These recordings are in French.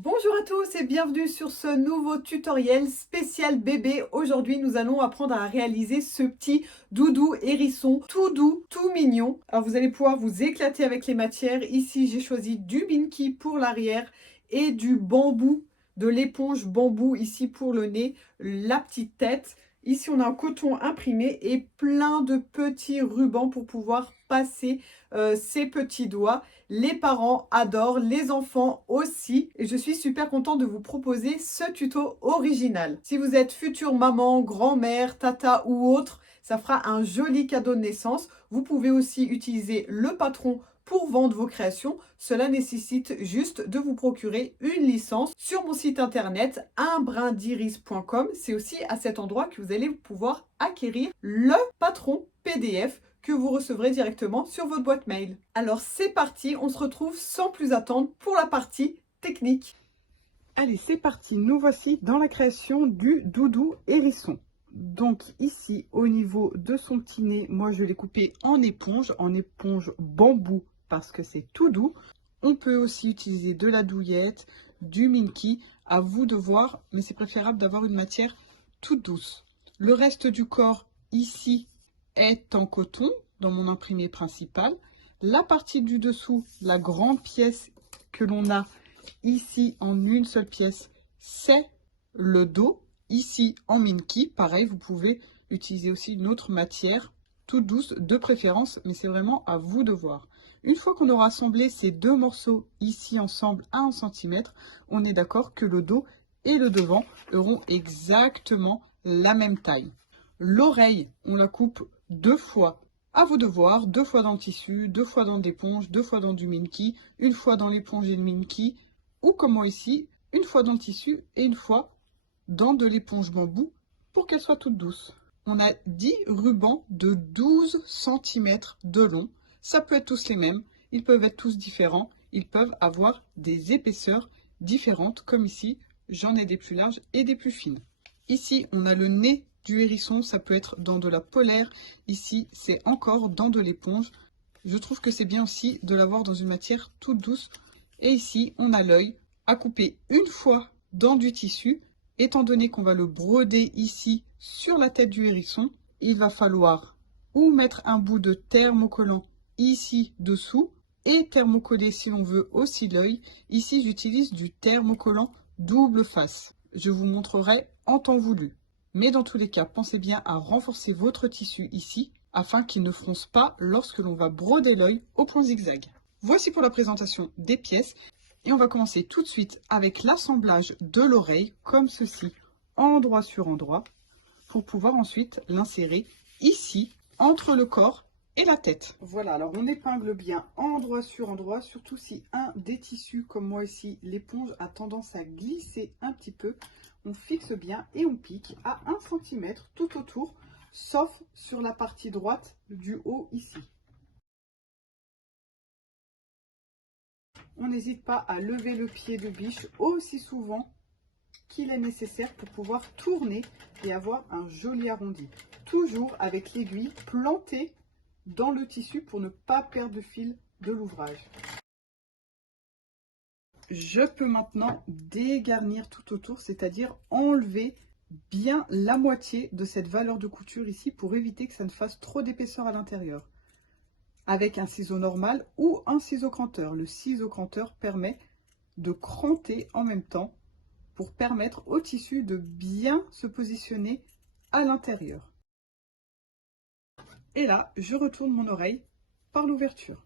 Bonjour à tous et bienvenue sur ce nouveau tutoriel spécial bébé. Aujourd'hui, nous allons apprendre à réaliser ce petit doudou hérisson tout doux, tout mignon. Alors, vous allez pouvoir vous éclater avec les matières. Ici, j'ai choisi du Minky pour l'arrière et du bambou, de l'éponge bambou ici pour le nez, la petite tête. Ici, on a un coton imprimé et plein de petits rubans pour pouvoir passer ces petits doigts. Les parents adorent, les enfants aussi. Et je suis super contente de vous proposer ce tuto original. Si vous êtes future maman, grand-mère, tata ou autre, ça fera un joli cadeau de naissance. Vous pouvez aussi utiliser le patron pour vendre vos créations. Cela nécessite juste de vous procurer une licence sur mon site internet unbrindiris.com. C'est aussi à cet endroit que vous allez pouvoir acquérir le patron PDF que vous recevrez directement sur votre boîte mail. Alors c'est parti, on se retrouve sans plus attendre pour la partie technique. Allez, c'est parti. Nous voici dans la création du doudou hérisson. Donc ici, au niveau de son petit nez, moi je l'ai coupé en éponge bambou parce que c'est tout doux. On peut aussi utiliser de la douillette, du Minky, à vous de voir, mais c'est préférable d'avoir une matière toute douce. Le reste du corps ici est en coton dans mon imprimé principal. La partie du dessous, la grande pièce que l'on a ici en une seule pièce, c'est le dos. Ici en Minky, pareil, vous pouvez utiliser aussi une autre matière toute douce de préférence, mais c'est vraiment à vous de voir. Une fois qu'on aura assemblé ces deux morceaux ici ensemble à 1 cm, on est d'accord que le dos et le devant auront exactement la même taille. L'oreille, on la coupe 2 fois. À vous de voir, 2 fois dans le tissu, 2 fois dans l'éponge, 2 fois dans du Minky, une fois dans l'éponge et le Minky, ou comme moi ici, une fois dans le tissu et une fois dans de l'éponge bambou pour qu'elle soit toute douce. On a 10 rubans de 12 cm de long. Ça peut être tous les mêmes, ils peuvent être tous différents, ils peuvent avoir des épaisseurs différentes, comme ici, j'en ai des plus larges et des plus fines. Ici, on a le nez du hérisson, ça peut être dans de la polaire. Ici, c'est encore dans de l'éponge. Je trouve que c'est bien aussi de l'avoir dans une matière toute douce. Et ici, on a l'œil à couper une fois dans du tissu. Étant donné qu'on va le broder ici sur la tête du hérisson, il va falloir ou mettre un bout de thermocollant ici dessous et thermocoller si l'on veut aussi l'œil. Ici, j'utilise du thermocollant double face. Je vous montrerai en temps voulu. Mais dans tous les cas, pensez bien à renforcer votre tissu ici afin qu'il ne fronce pas lorsque l'on va broder l'œil au point zigzag. Voici pour la présentation des pièces et on va commencer tout de suite avec l'assemblage de l'oreille comme ceci, endroit sur endroit, pour pouvoir ensuite l'insérer ici entre le corps et la tête. Voilà, alors on épingle bien endroit sur endroit, surtout si un des tissus, comme moi ici, l'éponge a tendance à glisser un petit peu. On fixe bien et on pique à 1 cm tout autour, sauf sur la partie droite du haut ici. On n'hésite pas à lever le pied de biche aussi souvent qu'il est nécessaire pour pouvoir tourner et avoir un joli arrondi. Toujours avec l'aiguille plantée dans le tissu pour ne pas perdre le fil de l'ouvrage. Je peux maintenant dégarnir tout autour, c'est-à-dire enlever bien la moitié de cette valeur de couture ici pour éviter que ça ne fasse trop d'épaisseur à l'intérieur. Avec un ciseau normal ou un ciseau cranteur. Le ciseau cranteur permet de cranter en même temps pour permettre au tissu de bien se positionner à l'intérieur. Et là, je retourne mon oreille par l'ouverture.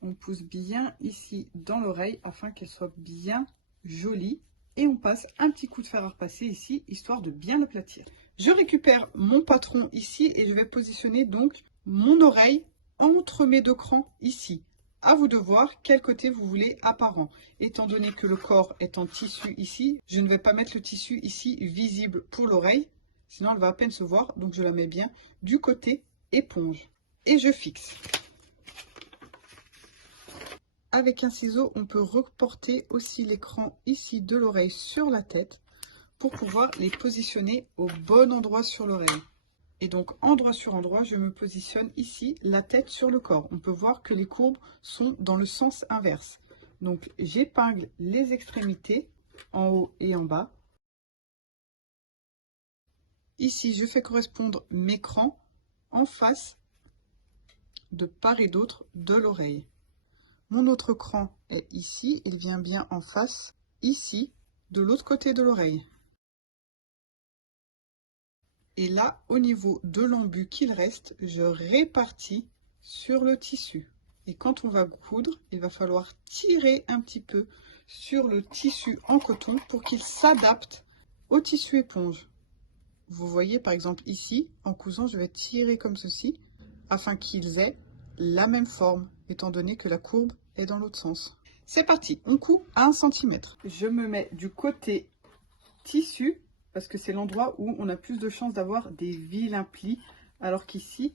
On pousse bien ici dans l'oreille afin qu'elle soit bien jolie. Et on passe un petit coup de fer à repasser ici, histoire de bien l'aplatir. Je récupère mon patron ici et je vais positionner donc mon oreille entre mes deux crans ici. À vous de voir quel côté vous voulez apparent. Étant donné que le corps est en tissu ici, je ne vais pas mettre le tissu ici visible pour l'oreille, sinon elle va à peine se voir, donc je la mets bien du côté éponge. Et je fixe. Avec un ciseau, on peut reporter aussi l'écran ici de l'oreille sur la tête pour pouvoir les positionner au bon endroit sur l'oreille. Et donc, endroit sur endroit, je me positionne ici, la tête sur le corps. On peut voir que les courbes sont dans le sens inverse. Donc j'épingle les extrémités en haut et en bas. Ici, je fais correspondre mes crans en face de part et d'autre de l'oreille. Mon autre cran est ici, il vient bien en face, ici, de l'autre côté de l'oreille. Et là, au niveau de l'embu qu'il reste, je répartis sur le tissu. Et quand on va coudre, il va falloir tirer un petit peu sur le tissu en coton pour qu'il s'adapte au tissu éponge. Vous voyez par exemple ici, en cousant, je vais tirer comme ceci, afin qu'ils aient la même forme, étant donné que la courbe est dans l'autre sens. C'est parti, on coud à 1 cm. Je me mets du côté tissu, parce que c'est l'endroit où on a plus de chances d'avoir des vilains plis, alors qu'ici,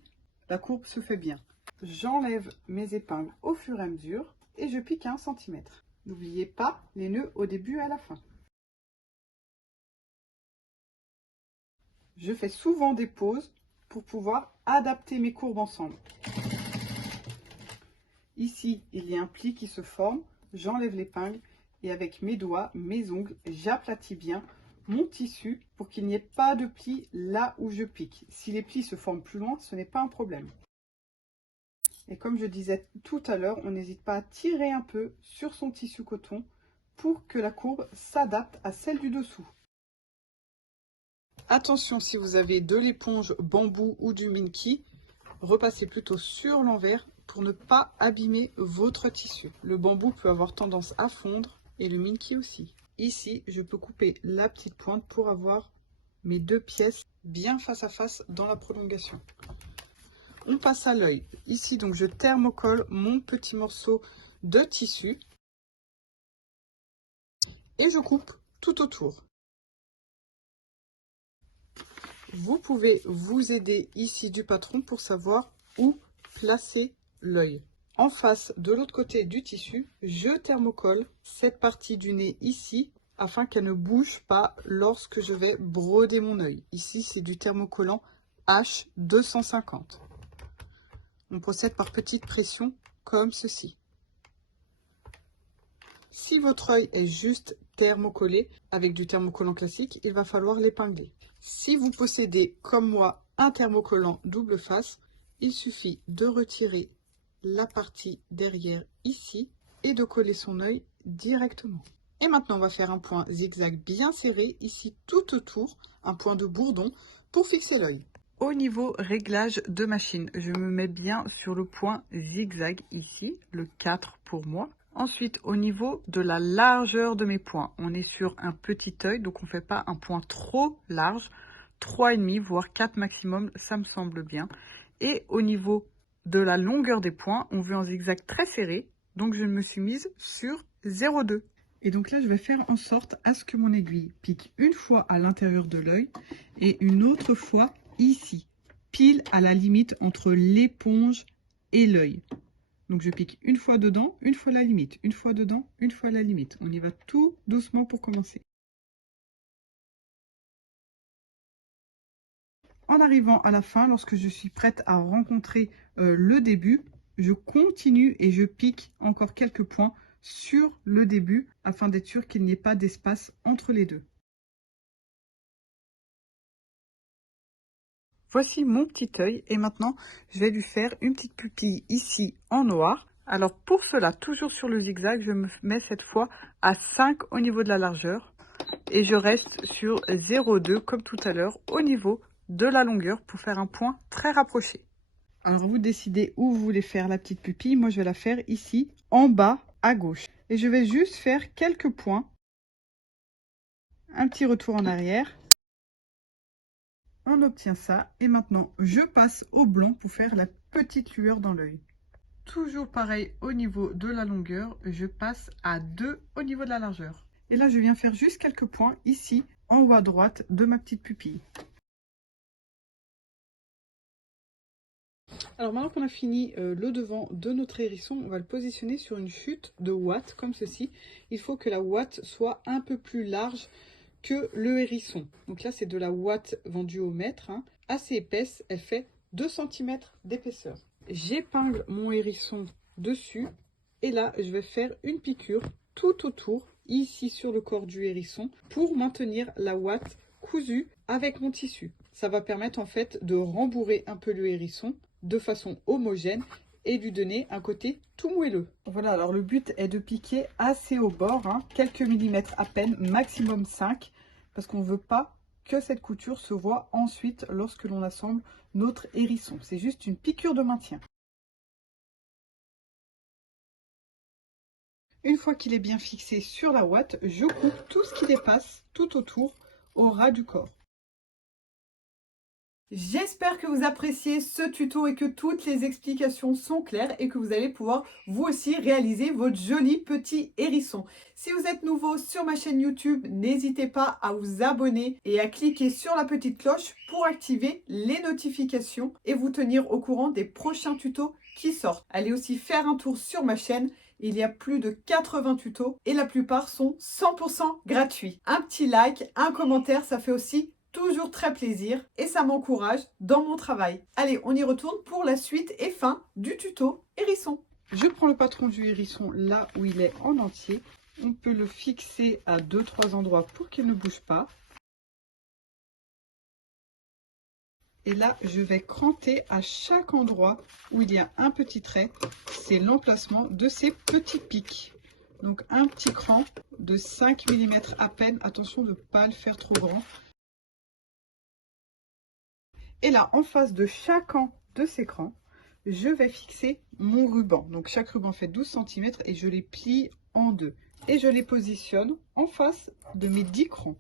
la courbe se fait bien. J'enlève mes épingles au fur et à mesure, et je pique à 1 cm. N'oubliez pas les nœuds au début et à la fin. Je fais souvent des pauses pour pouvoir adapter mes courbes ensemble. Ici, il y a un pli qui se forme, j'enlève l'épingle et avec mes doigts, mes ongles, j'aplatis bien mon tissu pour qu'il n'y ait pas de pli là où je pique. Si les plis se forment plus loin, ce n'est pas un problème. Et comme je disais tout à l'heure, on n'hésite pas à tirer un peu sur son tissu coton pour que la courbe s'adapte à celle du dessous. Attention, si vous avez de l'éponge bambou ou du Minky, repassez plutôt sur l'envers pour ne pas abîmer votre tissu. Le bambou peut avoir tendance à fondre et le Minky aussi. Ici, je peux couper la petite pointe pour avoir mes deux pièces bien face à face dans la prolongation. On passe à l'œil. Ici, donc, je thermocolle mon petit morceau de tissu et je coupe tout autour. Vous pouvez vous aider ici du patron pour savoir où placer l'œil. En face, de l'autre côté du tissu, je thermocolle cette partie du nez ici afin qu'elle ne bouge pas lorsque je vais broder mon œil. Ici, c'est du thermocollant H250. On procède par petite pression comme ceci. Si votre œil est juste thermocollé avec du thermocollant classique, il va falloir l'épingler. Si vous possédez, comme moi, un thermocollant double face, il suffit de retirer la partie derrière ici et de coller son œil directement. Et maintenant, on va faire un point zigzag bien serré ici tout autour, un point de bourdon pour fixer l'œil. Au niveau réglage de machine, je me mets bien sur le point zigzag ici, le 4 pour moi. Ensuite, au niveau de la largeur de mes points, on est sur un petit œil, donc on ne fait pas un point trop large. 3,5 voire 4 maximum, ça me semble bien. Et au niveau de la longueur des points, on veut un zigzag très serré, donc je me suis mise sur 0,2. Et donc là, je vais faire en sorte à ce que mon aiguille pique une fois à l'intérieur de l'œil et une autre fois ici, pile à la limite entre l'éponge et l'œil. Donc je pique une fois dedans, une fois la limite, une fois dedans, une fois la limite. On y va tout doucement pour commencer. En arrivant à la fin, lorsque je suis prête à rencontrer le début, je continue et je pique encore quelques points sur le début afin d'être sûr qu'il n'y ait pas d'espace entre les deux. Voici mon petit œil et maintenant je vais lui faire une petite pupille ici en noir. Alors pour cela, toujours sur le zigzag, je me mets cette fois à 5 au niveau de la largeur et je reste sur 0,2 comme tout à l'heure au niveau de la longueur pour faire un point très rapproché. Alors vous décidez où vous voulez faire la petite pupille. Moi je vais la faire ici en bas à gauche et je vais juste faire quelques points, un petit retour en arrière. On obtient ça et maintenant je passe au blanc pour faire la petite lueur dans l'œil. Toujours pareil au niveau de la longueur, je passe à 2 au niveau de la largeur. Et là je viens faire juste quelques points ici en haut à droite de ma petite pupille. Alors maintenant qu'on a fini le devant de notre hérisson, on va le positionner sur une chute de ouate comme ceci. Il faut que la ouate soit un peu plus large que le hérisson. Donc là c'est de la ouate vendue au mètre, hein, assez épaisse, elle fait 2 cm d'épaisseur. J'épingle mon hérisson dessus Et là, je vais faire une piqûre tout autour, ici sur le corps du hérisson, pour maintenir la ouate cousue avec mon tissu. Ça va permettre en fait de rembourrer un peu le hérisson de façon homogène et lui donner un côté tout moelleux. Voilà, alors le but est de piquer assez au bord, hein, quelques millimètres à peine, maximum 5, parce qu'on ne veut pas que cette couture se voit ensuite lorsque l'on assemble notre hérisson. C'est juste une piqûre de maintien. Une fois qu'il est bien fixé sur la ouate, je coupe tout ce qui dépasse tout autour au ras du corps. J'espère que vous appréciez ce tuto et que toutes les explications sont claires et que vous allez pouvoir vous aussi réaliser votre joli petit hérisson. Si vous êtes nouveau sur ma chaîne YouTube, n'hésitez pas à vous abonner et à cliquer sur la petite cloche pour activer les notifications et vous tenir au courant des prochains tutos qui sortent. Allez aussi faire un tour sur ma chaîne. Il y a plus de 80 tutos et la plupart sont 100% gratuits. Un petit like, un commentaire, ça fait aussi toujours très plaisir et ça m'encourage dans mon travail. Allez, on y retourne pour la suite et fin du tuto hérisson. Je prends le patron du hérisson là où il est en entier. On peut le fixer à 2-3 endroits pour qu'il ne bouge pas. Et là, je vais cranter à chaque endroit où il y a un petit trait. C'est l'emplacement de ces petits pics. Donc un petit cran de 5 mm à peine. Attention de ne pas le faire trop grand. Et là, en face de chacun de ces crans, je vais fixer mon ruban. Donc chaque ruban fait 12 cm et je les plie en deux. Et je les positionne en face de mes 10 crans.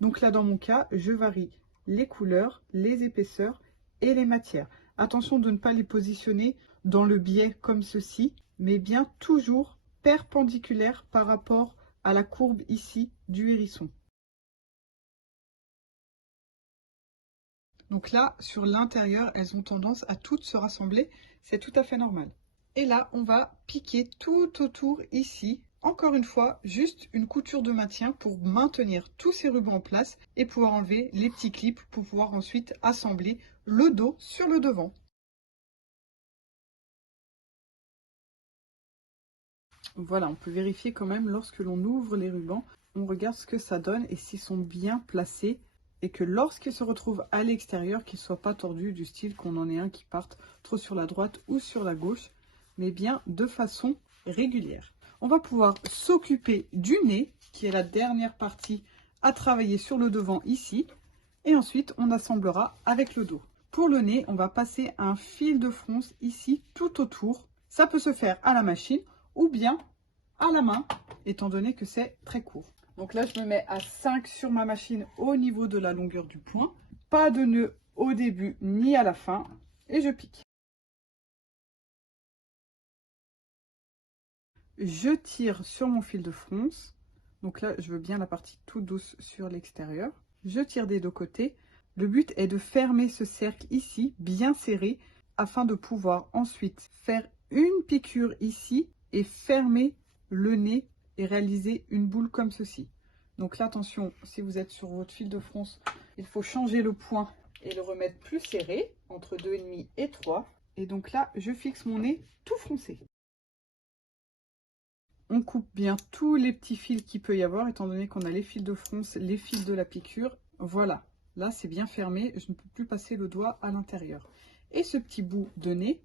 Donc là, dans mon cas, je varie les couleurs, les épaisseurs et les matières. Attention de ne pas les positionner dans le biais comme ceci, mais bien toujours perpendiculaire par rapport à la courbe ici du hérisson. Donc là, sur l'intérieur, elles ont tendance à toutes se rassembler. C'est tout à fait normal. Et là, on va piquer tout autour ici. Encore une fois, juste une couture de maintien pour maintenir tous ces rubans en place et pouvoir enlever les petits clips pour pouvoir ensuite assembler le dos sur le devant. Voilà, on peut vérifier quand même lorsque l'on ouvre les rubans, on regarde ce que ça donne et s'ils sont bien placés. Et que lorsqu'ils se retrouvent à l'extérieur, qu'ils ne soient pas tordus du style qu'on en ait un qui parte trop sur la droite ou sur la gauche, mais bien de façon régulière. On va pouvoir s'occuper du nez, qui est la dernière partie à travailler sur le devant ici. Et ensuite, on assemblera avec le dos. Pour le nez, on va passer un fil de fronce ici tout autour. Ça peut se faire à la machine ou bien à la main, étant donné que c'est très court. Donc là, je me mets à 5 sur ma machine au niveau de la longueur du point. Pas de nœud au début ni à la fin. Et je pique. Je tire sur mon fil de fronce. Donc là, je veux bien la partie toute douce sur l'extérieur. Je tire des deux côtés. Le but est de fermer ce cercle ici, bien serré, afin de pouvoir ensuite faire une piqûre ici et fermer le nez et réaliser une boule comme ceci. Donc là, attention, si vous êtes sur votre fil de fronce, il faut changer le point et le remettre plus serré, entre 2,5 et 3. Et donc là, je fixe mon nez tout froncé. On coupe bien tous les petits fils qu'il peut y avoir, étant donné qu'on a les fils de fronce, les fils de la piqûre. Voilà, là c'est bien fermé, je ne peux plus passer le doigt à l'intérieur. Et ce petit bout de nez,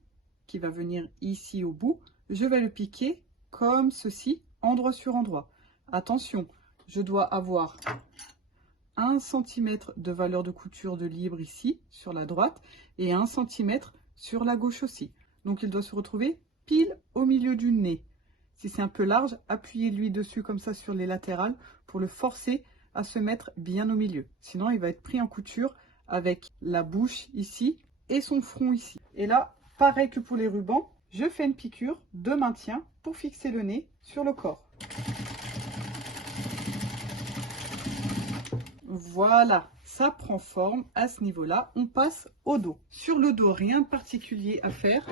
qui va venir ici au bout, je vais le piquer comme ceci, endroit sur endroit. Attention, je dois avoir 1 cm de valeur de couture de libre ici, sur la droite, et 1 cm sur la gauche aussi. Donc il doit se retrouver pile au milieu du nez. Si c'est un peu large, appuyez-lui dessus comme ça sur les latérales pour le forcer à se mettre bien au milieu. Sinon, il va être pris en couture avec la bouche ici et son front ici. Et là, pareil que pour les rubans, je fais une piqûre de maintien pour fixer le nez sur le corps. Voilà, ça prend forme à ce niveau-là. On passe au dos. Sur le dos, rien de particulier à faire,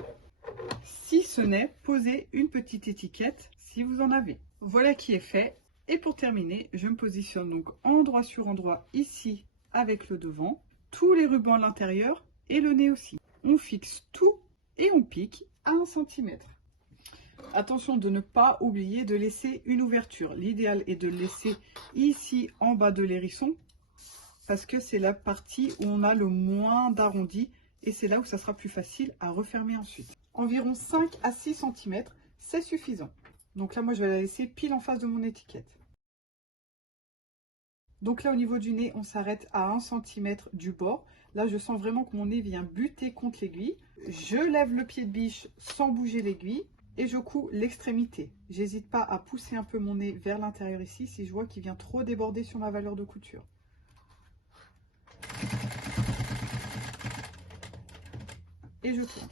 si ce n'est poser une petite étiquette si vous en avez. Voilà qui est fait. Et pour terminer, je me positionne donc endroit sur endroit ici avec le devant, tous les rubans à l'intérieur et le nez aussi. On fixe tout et on pique à 1 cm. Attention de ne pas oublier de laisser une ouverture. L'idéal est de le laisser ici en bas de l'hérisson parce que c'est la partie où on a le moins d'arrondi et c'est là où ça sera plus facile à refermer ensuite. Environ 5 à 6 cm, c'est suffisant. Donc là, moi, je vais la laisser pile en face de mon étiquette. Donc là, au niveau du nez, on s'arrête à 1 cm du bord. Là, je sens vraiment que mon nez vient buter contre l'aiguille. Je lève le pied de biche sans bouger l'aiguille et je couds l'extrémité. J'hésite pas à pousser un peu mon nez vers l'intérieur ici si je vois qu'il vient trop déborder sur ma valeur de couture. Et je tourne.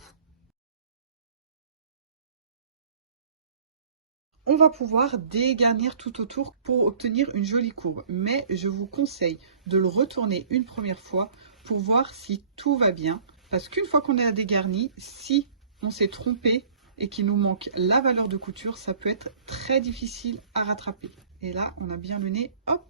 On va pouvoir dégarnir tout autour pour obtenir une jolie courbe. Mais je vous conseille de le retourner une première fois pour voir si tout va bien. Parce qu'une fois qu'on a dégarni, si on s'est trompé et qu'il nous manque la valeur de couture, ça peut être très difficile à rattraper. Et là, on a bien le nez, hop,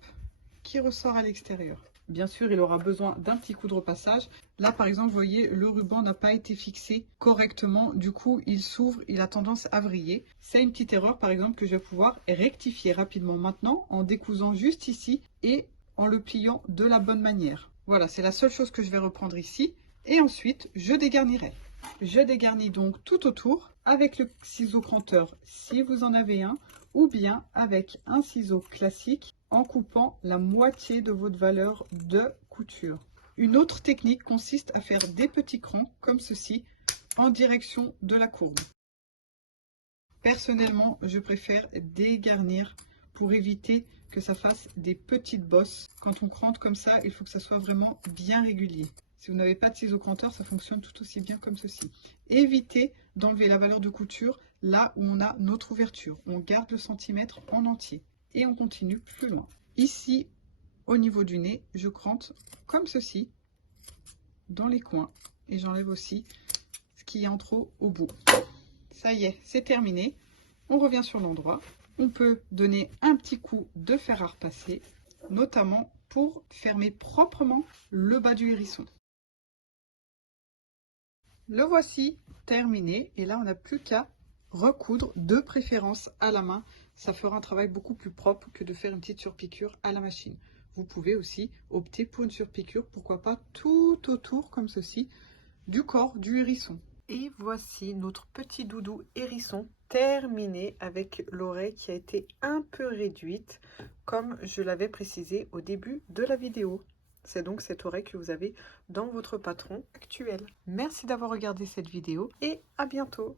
qui ressort à l'extérieur. Bien sûr, il aura besoin d'un petit coup de repassage. Là, par exemple, vous voyez, le ruban n'a pas été fixé correctement. Du coup, il s'ouvre, il a tendance à vriller. C'est une petite erreur, par exemple, que je vais pouvoir rectifier rapidement maintenant en décousant juste ici et en le pliant de la bonne manière. Voilà, c'est la seule chose que je vais reprendre ici. Et ensuite, je dégarnirai. Je dégarnis donc tout autour avec le ciseau cranteur si vous en avez un, ou bien avec un ciseau classique en coupant la moitié de votre valeur de couture. Une autre technique consiste à faire des petits crans comme ceci en direction de la courbe. Personnellement, je préfère dégarnir pour éviter que ça fasse des petites bosses. Quand on crante comme ça, il faut que ça soit vraiment bien régulier. Si vous n'avez pas de ciseau cranteur, ça fonctionne tout aussi bien comme ceci. Évitez d'enlever la valeur de couture là où on a notre ouverture. On garde le centimètre en entier et on continue plus loin. Ici, au niveau du nez, je crante comme ceci dans les coins et j'enlève aussi ce qui est en trop au bout. Ça y est, c'est terminé. On revient sur l'endroit. On peut donner un petit coup de fer à repasser, notamment pour fermer proprement le bas du hérisson. Le voici terminé et là on n'a plus qu'à recoudre, de préférence à la main. Ça fera un travail beaucoup plus propre que de faire une petite surpiqûre à la machine. Vous pouvez aussi opter pour une surpiqûre, pourquoi pas tout autour comme ceci du corps du hérisson. Et voici notre petit doudou hérisson terminé avec l'oreille qui a été un peu réduite comme je l'avais précisé au début de la vidéo. C'est donc cette oreille que vous avez dans votre patron actuel. Merci d'avoir regardé cette vidéo et à bientôt.